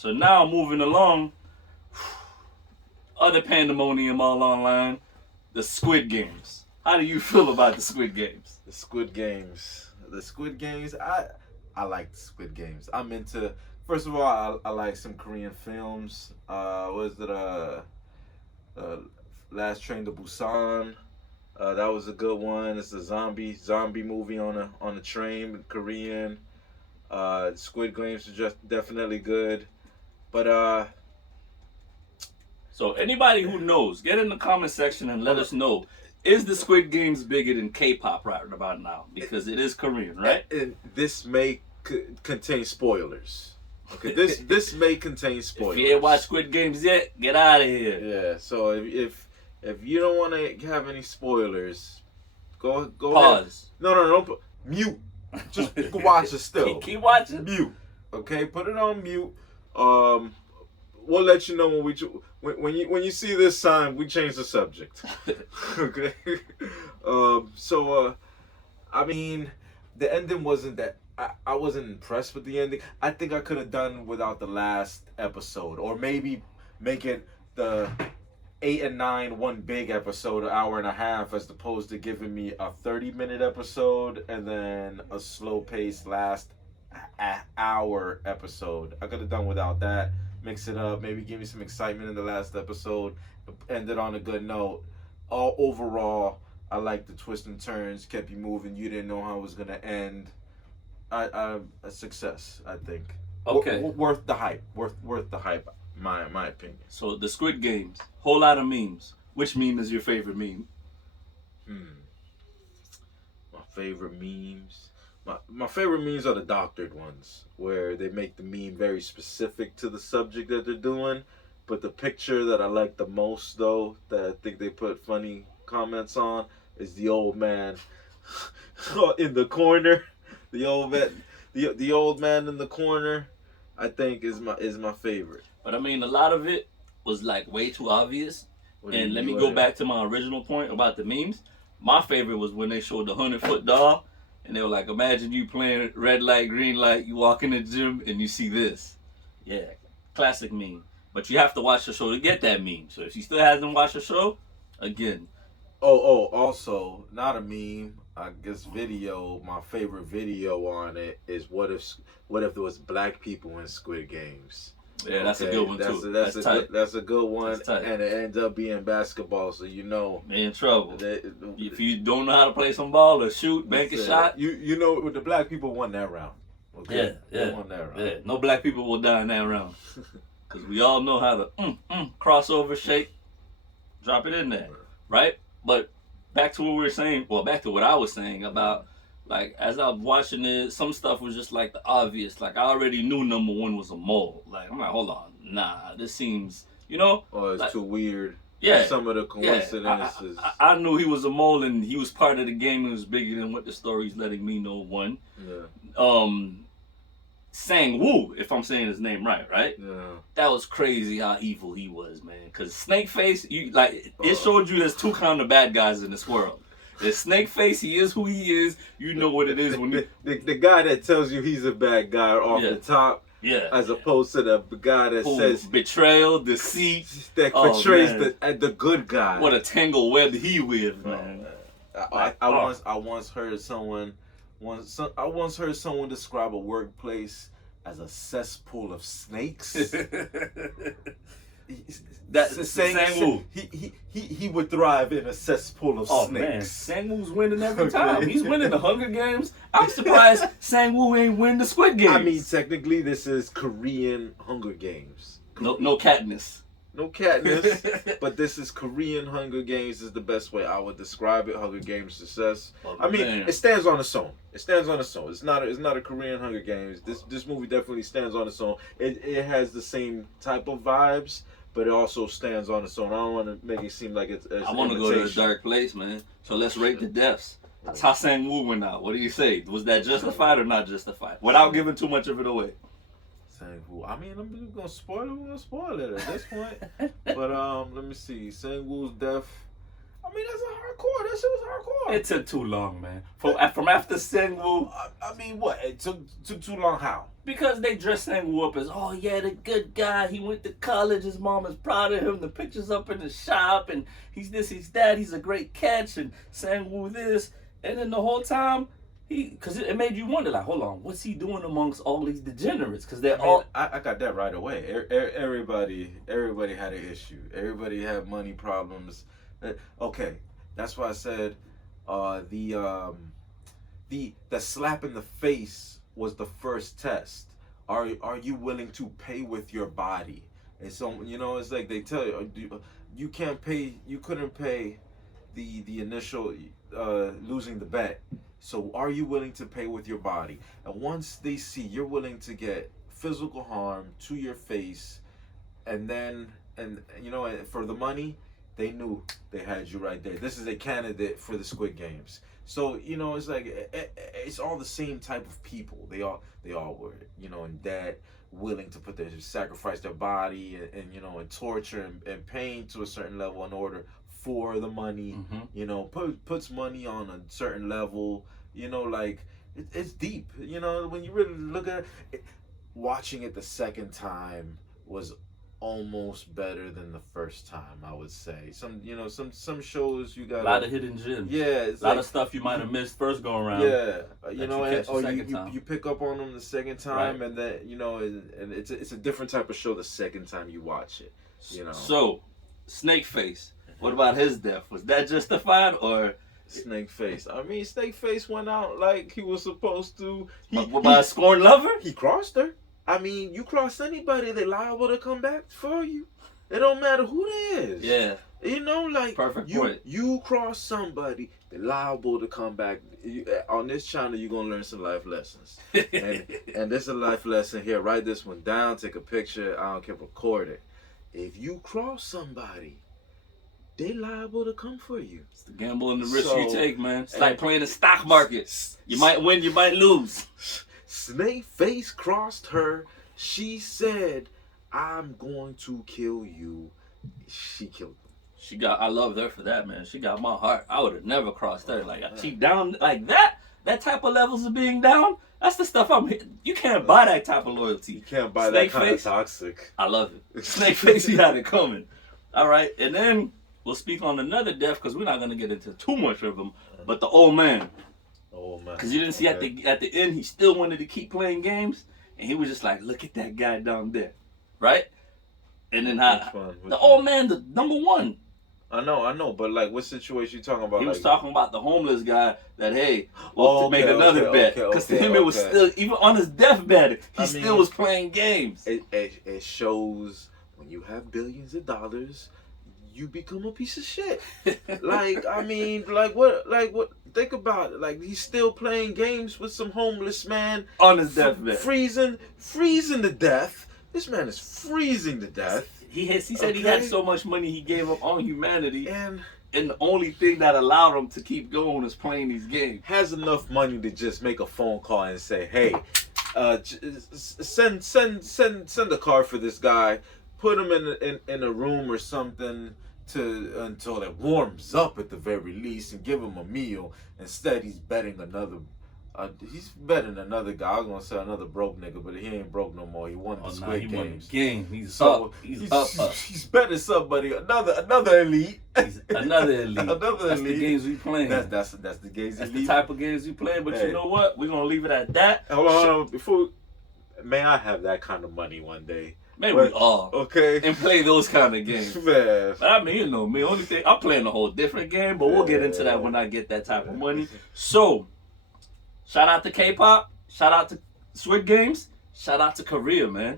So now moving along, other pandemonium all online, the Squid Games. How do you feel about the Squid Games? The Squid Games. The Squid Games. I like the Squid Games. I'm into. First of all, I like some Korean films. Was it uh Last Train to Busan? That was a good one. It's a zombie movie on a train, Korean. Squid Games is just definitely good. But So anybody who knows, get in the comment section and let hold us know. Is the Squid Games bigger than K-pop right about now? Because it is Korean, right? and this may contain spoilers. Okay, this may contain spoilers. If you ain't watched Squid Games yet, get out of here. Yeah. So if you don't want to have any spoilers, go Pause. ahead. No. Mute. Just watch it still. Keep watching. Mute. Okay, put it on mute. We'll let you know when you see this sign, we change the subject. Okay. I mean, the ending wasn't that. I wasn't impressed with the ending. I think I could have done without the last episode, or maybe make it the 8 and 9 one big episode, an hour and a half, as opposed to giving me a 30-minute episode and then a slow paced last hour episode. I could have done without that. Mix it up, maybe give me some excitement in the last episode, ended on a good note. All overall, I liked the twists and turns, kept you moving. You didn't know how it was gonna end. A success, I think. Okay. Worth the hype. Worth the hype. My opinion. So the Squid Games, whole lot of memes. Which meme is your favorite meme? My favorite memes. My favorite memes are the doctored ones, where they make the meme very specific to the subject that they're doing. But the picture that I like the most, though, that I think they put funny comments on, is the old man in the corner. The old man in the corner, I think is my favorite. But I mean, a lot of it was like way too obvious. And let me go back to my original point about the memes. My favorite was when they showed the 100-foot doll, and they were like, imagine you playing red light, green light, you walk in the gym, and you see this. Yeah, classic meme. But you have to watch the show to get that meme. So if you still hasn't watched the show, again. Also, not a meme. I guess video. My favorite video on it is what if there was black people in Squid Games. Yeah, that's a good one too. That's a good one, tight. And it ends up being basketball. So you know, in trouble. If you don't know how to play some ball or shoot, bank a shot, you know the black people won that round. Okay? Yeah, they won that round. Yeah, no black people will die in that round because we all know how to crossover, shake, drop it in there, right? But back to what we were saying. Well, back to what I was saying about. Like, as I was watching it, some stuff was just like the obvious. Like, I already knew number one was a mole. Like, I'm like, hold on. Nah, this seems, Oh, it's like, too weird. Yeah. Some of the coincidences. Yeah, I knew he was a mole and he was part of the game and was bigger than what the story's letting me know, one. Yeah. Sang-woo, if I'm saying his name right? Yeah. That was crazy how evil he was, man. Because Snakeface, it showed you there's two kind of bad guys in this world. The Snakeface, he is who he is. You know what it is when the guy that tells you he's a bad guy off the top, as opposed to the guy that says betrayal, deceit, that portrays the good guy. What a tangle web he with, man. I once heard someone describe a workplace as a cesspool of snakes. That's Sang-woo. He would thrive in a cesspool of snakes. Man, Sang-woo's winning every time. He's winning the Hunger Games. I'm surprised Sang-woo ain't win the Squid Games. I mean, technically, this is Korean Hunger Games. No Katniss. No Katniss, but this is Korean Hunger Games is the best way I would describe it. Hunger Games success. It stands on its own. It's not a Korean Hunger Games. This movie definitely stands on its own. It has the same type of vibes, but it also stands on its own. I don't want to make it seem like it's I want to go to a dark place, man. So let's rate the deaths. How Sang-woo went out. What do you say? Was that justified or not justified? Without giving too much of it away. Sang-woo. I mean, I'm gonna spoil it. We're gonna spoil it at this point. But let me see. Sang-woo's death. I I mean, that's a hardcore. That shit was hardcore. It took too long, man. From after Sangwoo. I mean, what? It took too long. How? Because they dressed Sangwoo up as, oh yeah, the good guy. He went to college. His mom is proud of him. The pictures up in the shop, and he's this, he's that. He's a great catch, and Sangwoo this. And then the whole time, because it made you wonder, like, hold on, what's he doing amongst all these degenerates? Because they're all. I got that right away. Everybody had an issue. Everybody had money problems. Okay, that's why I said, the slap in the face was the first test. Are you willing to pay with your body? And so, it's like they tell you, you can't pay. You couldn't pay the initial losing the bet. So are you willing to pay with your body? And once they see you're willing to get physical harm to your face, and for the money, they knew they had you right there. This is a candidate for the Squid Games. So it's like it's all the same type of people. They all were in debt, willing to sacrifice their body and torture and pain to a certain level in order for the money. Puts money on a certain level. It's deep. When you really look at it, watching it the second time was almost better than the first time, I would say. Some shows you got a lot of hidden gems. Yeah, it's a lot of stuff you might have missed first go around. Yeah, you pick up on them the second time, right. And then and it's a different type of show the second time you watch it. So, Snakeface. What about his death? Was that justified or? Snakeface. I mean, Snakeface went out like he was supposed to. By a scorned lover? He crossed her. I mean, you cross anybody, they're liable to come back for you. It don't matter who it is. Yeah. Perfect point. You cross somebody, they're liable to come back. On this channel, you're going to learn some life lessons. and there's a life lesson here. Write this one down, take a picture, I don't care, record it. If you cross somebody, they liable to come for you. It's the gamble and the risk you take, man. It's like playing the stock market. You might win, you might lose. Snakeface crossed her. She said, I'm going to kill you. She killed him. I loved her for that, man. She got my heart. I would have never crossed her. Like, she down like that? That type of levels of being down? That's the stuff you can't buy that type of loyalty. You can't buy that kind of toxic. I love it. Snakeface, he had it coming. All right, and then we'll speak on another death because we're not going to get into too much of them. But the old man. Because you didn't see at the end, he still wanted to keep playing games. And he was just like, look at that guy down there. Right? And then the old man, the number one. I know. But like, what situation you talking about? He was talking about the homeless guy that, hey, to make another bet. Because to him, it was still, even on his deathbed, he still was playing games. It shows when you have billions of dollars, you become a piece of shit. What? Think about it. Like, he's still playing games with some homeless man on his deathbed, freezing to death. This man is freezing to death. He said he had so much money he gave up on humanity, and the only thing that allowed him to keep going is playing these games. Has enough money to just make a phone call and say, hey, send a car for this guy. Put him in a room or something until it warms up at the very least, and give him a meal. Instead, he's betting another guy. I was gonna say another broke nigga, but he ain't broke no more. He won the Squid Games. He's up. He's betting somebody another elite. Another elite. That's the games we playing. That's the games. That's the type of games we playing. But you know what? We're gonna leave it at that. Hold on. May I have that kind of money one day? Maybe we all. Okay. And play those kind of games. Man. But I mean, only thing, I'm playing a whole different game, but we'll get into that when I get that type of money. So, shout out to K-pop. Shout out to Squid Games. Shout out to Korea, man.